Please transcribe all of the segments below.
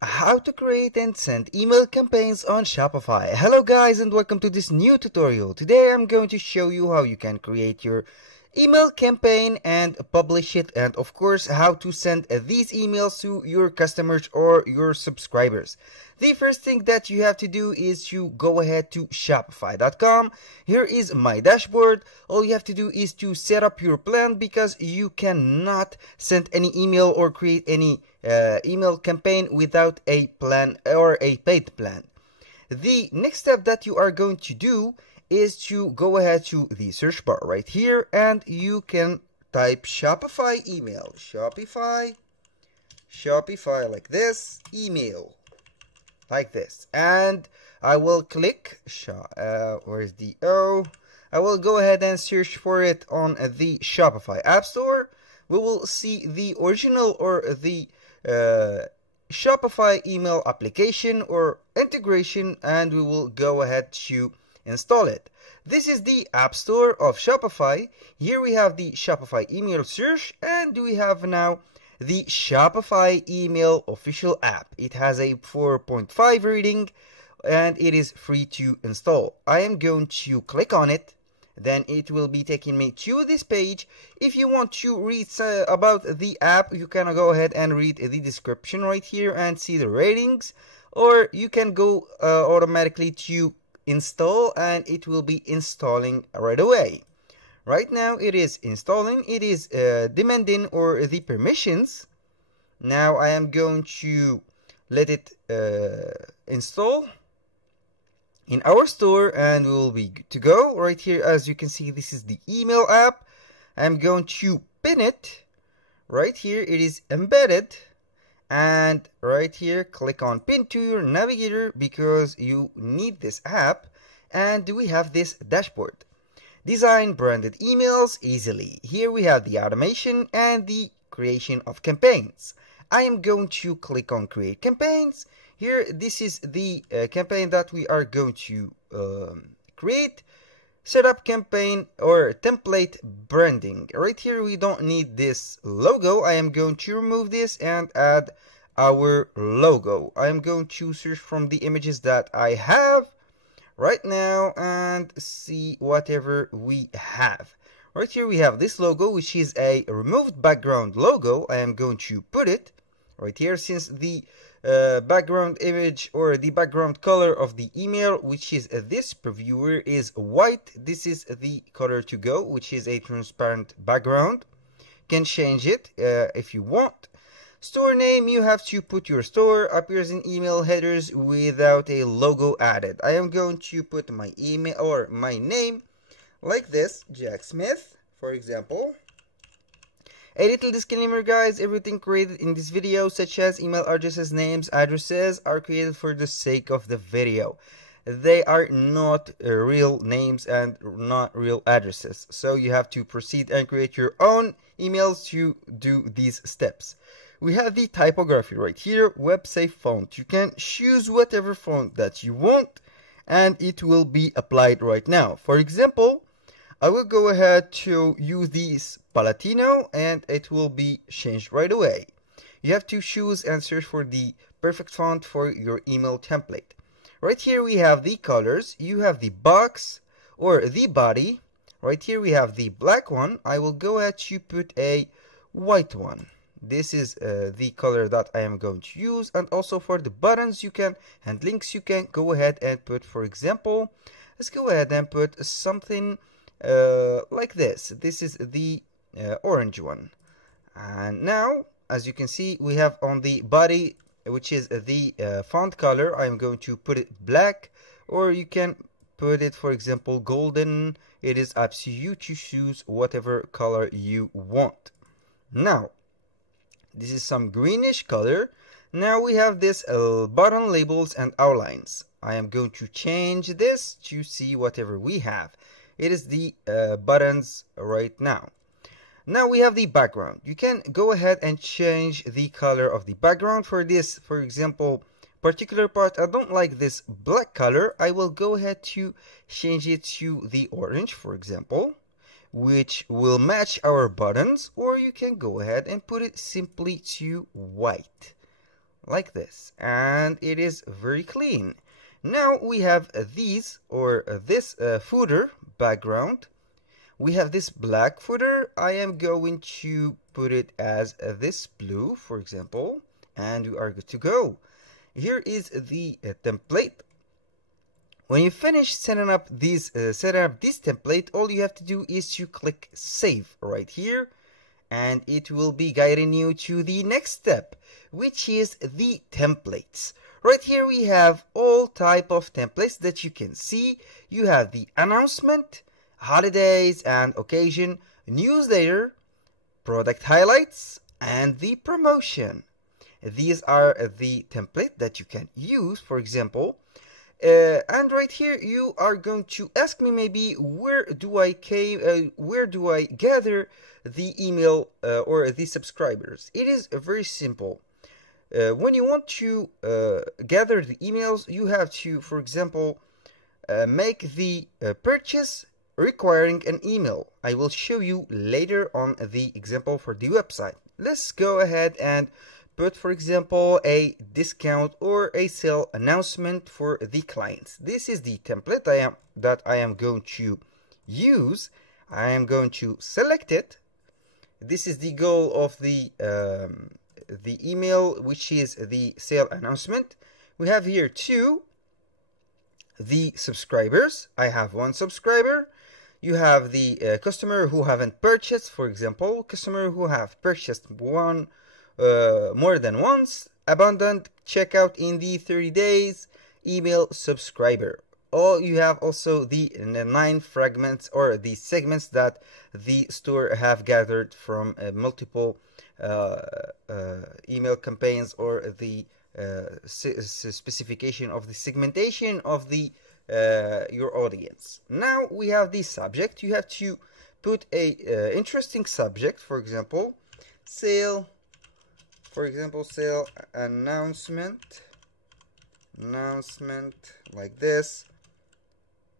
How to create and send email campaigns on Shopify. Hello guys and welcome to this new tutorial. Today I'm going to show you how you can create your email campaign and publish it, and of course how to send these emails to your customers or your subscribers. The first thing that you have to do is to go ahead to shopify.com. Here is my dashboard. All you have to do is to set up your plan, because you cannot send any email or create any email campaign without a plan or a paid plan. The next step that you are going to do is to go ahead to the search bar right here, and you can type Shopify email. Shopify like this, email like this, and I will click where's the O? I will go ahead and search for it on the Shopify App Store. We will see the original or the Shopify email application or integration, and we will go ahead to install it. This is the App Store of Shopify. Here we have the Shopify email search, and we have now the Shopify email official app. It has a 4.5 rating and it is free to install. I am going to click on it. Then it will be taking me to this page. If you want to read about the app, you can go ahead and read the description right here and see the ratings, or you can go automatically to install, and it will be installing right away. Right now it is installing. It is demanding or the permissions. Now I am going to let it install in our store, and we will be good to go. Right here, as you can see, this is the email app. I'm going to pin it right here. It is embedded, and right here click on pin to your navigator, because you need this app. And we have this dashboard. Design branded emails easily. Here we have the automation and the creation of campaigns. I am going to click on create campaigns. Here, this is the campaign that we are going to create. Setup campaign or template branding. Right here, we don't need this logo. I am going to remove this and add our logo. I am going to search from the images that I have right now and see whatever we have. Right here, we have this logo, which is a removed background logo. I am going to put it right here, since the background image or the background color of the email, which is this previewer, is white. This is the color to go, which is a transparent background. Can change it if you want. Store name, you have to put your store. Appears in email headers without a logo added. I am going to put my email or my name like this, Jack Smith, for example. A little disclaimer, guys, everything created in this video, such as email addresses, names, addresses, are created for the sake of the video. They are not real names and not real addresses. So you have to proceed and create your own emails to do these steps. We have the typography right here, web safe font. You can choose whatever font that you want, and it will be applied right now. For example, I will go ahead to use this Palatino, and it will be changed right away. You have to choose and search for the perfect font for your email template. Right here we have the colors. You have the box or the body. Right here we have the black one. I will go ahead to put a white one. This is the color that I am going to use. And also for the buttons and links, you can go ahead and put, for example, let's go ahead and put something like this. This is the orange one. And now, as you can see, we have on the body, which is the font color, I'm going to put it black, or you can put it, for example, golden. It is up to you to choose whatever color you want. Now, this is some greenish color. Now we have this button labels and outlines. I am going to change this to see whatever we have. It is the buttons right now. Now we have the background. You can go ahead and change the color of the background. For this, for example, particular part, I don't like this black color. I will go ahead to change it to the orange, for example, which will match our buttons, or you can go ahead and put it simply to white, like this, and it is very clean. Now we have these, or this footer background. We have this black footer. I am going to put it as this blue, for example, and we are good to go. Here is the template. When you finish setting up this template, all you have to do is to click save right here, and it will be guiding you to the next step, which is the templates. Right here we have all type of templates that you can see. You have the announcement, holidays and occasion, newsletter, product highlights, and the promotion. These are the template that you can use, for example. And right here you are going to ask me maybe where do I gather the email or the subscribers. It is very simple. When you want to gather the emails, you have to, for example, make the purchase requiring an email. I will show you later on the example for the website. Let's go ahead and put, for example, a discount or a sale announcement for the clients. This is the template that I am going to use. I am going to select it. This is the goal of the email, which is the sale announcement. We have here the subscribers. I have one subscriber. You have the customer who haven't purchased, for example, customer who have purchased more than once, abundant, checkout in the 30 days, email subscriber. You have also the 9 fragments or the segments that the store have gathered from multiple email campaigns, or the specification of the segmentation of the your audience. Now we have the subject. You have to put a interesting subject, for example, sale announcement, like this,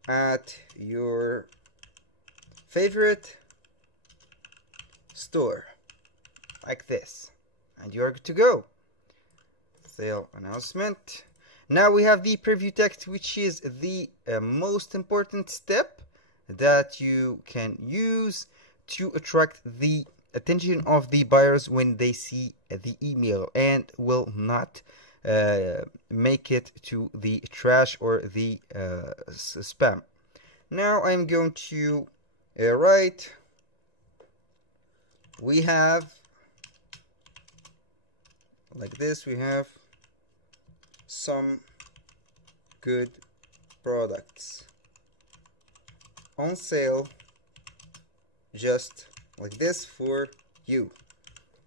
at your favorite store, like this, and you are good to go. Sale announcement. Now we have the preview text, which is the most important step that you can use to attract the attention of the buyers when they see the email, and will not make it to the trash or the spam. Now I'm going to write, we have, like this, we have some good products on sale, just like this, for you,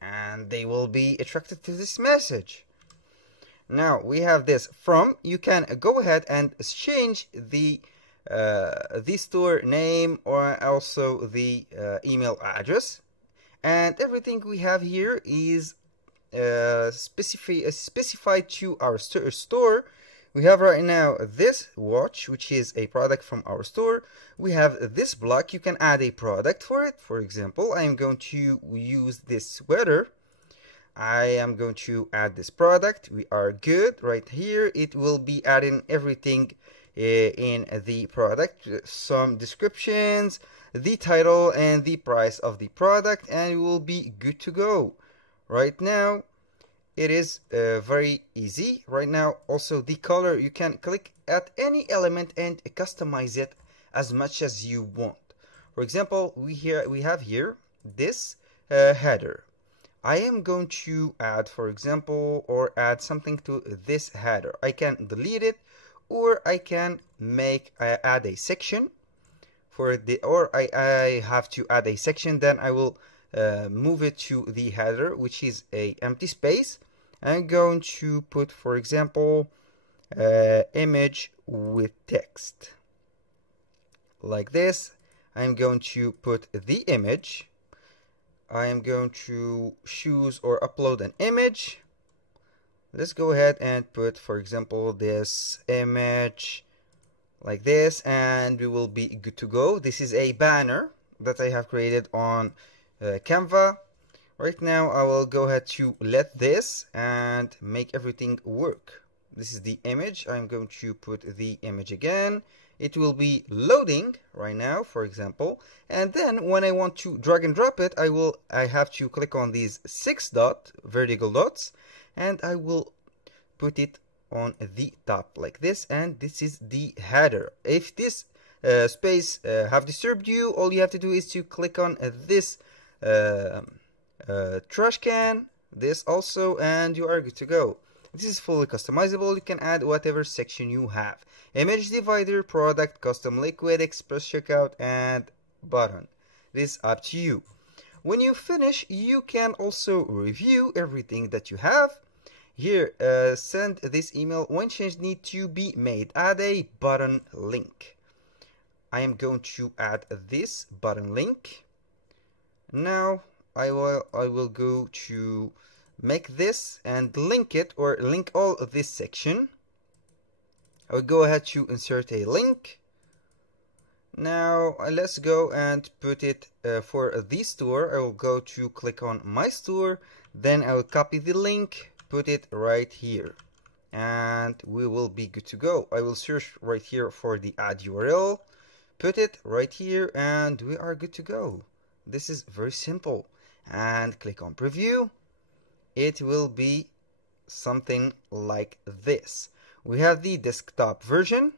and they will be attracted to this message. Now we have this from. You can go ahead and change the store name, or also the email address, and everything we have here is specified to our store. We have right now this watch, which is a product from our store. We have this block. You can add a product for it. For example, I am going to use this sweater. I am going to add this product. We are good right here. It will be adding everything in the product, some descriptions, the title, and the price of the product, and we will be good to go. Right now it is very easy. Right now also the color, you can click at any element and customize it as much as you want. For example, we have here this header. I am going to add, for example, or add something to this header. I can delete it, or I can add a section for the, or I have to add a section, then I will move it to the header, which is a empty space. I'm going to put, for example, image with text, like this. I'm going to put the image. I am going to choose or upload an image. Let's go ahead and put, for example, this image like this, and we will be good to go. This is a banner that I have created on Canva. Right now I will go ahead to let this and make everything work. This is the image. I'm going to put the image again. It will be loading right now, for example, and then when I want to drag and drop it, I have to click on these 6 vertical dots, and I will put it on the top like this, and this is the header. If this space have disturbed you, all you have to do is to click on this trash can, this also, and you are good to go. This is fully customizable. You can add whatever section you have: image divider, product, custom liquid, express checkout, and button. This is up to you. When you finish, you can also review everything that you have. Here, send this email when changes need to be made. Add a button link. I am going to add this button link. Now I will go to make this and link it, or link all of this section. I will go ahead to insert a link. Now let's go and put it for the store. I will go to click on my store, then I will copy the link, put it right here, and we will be good to go. I will search right here for the add URL, put it right here, and we are good to go. This is very simple. And click on preview. It will be something like this. We have the desktop version.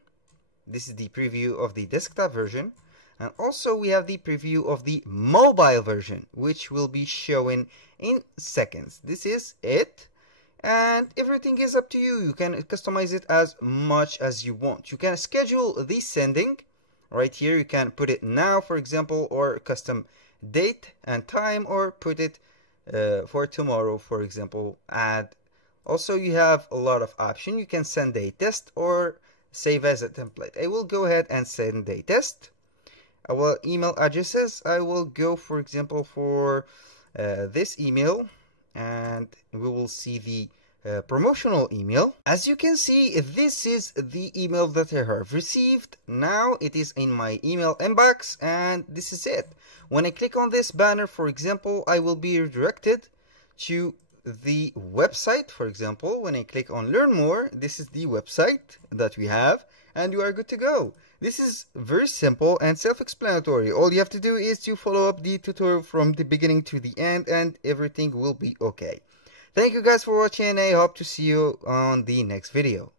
This is the preview of the desktop version, and also we have the preview of the mobile version, which will be showing in seconds. This is it, and everything is up to you. You can customize it as much as you want. You can schedule the sending right here. You can put it now, for example, or custom date and time, or put it for tomorrow, for example. Add. Also, you have a lot of options. You can send a test or save as a template. I will go ahead and send a test. Our email addresses, I will go, for example, for this email, and we will see the promotional email. As you can see, this is the email that I have received. Now it is in my email inbox, and this is it. When I click on this banner, for example, I will be redirected to the website. For example, when I click on learn more, this is the website that we have, and you are good to go. This is very simple and self-explanatory. All you have to do is to follow up the tutorial from the beginning to the end, and everything will be okay. Thank you guys for watching, and I hope to see you on the next video.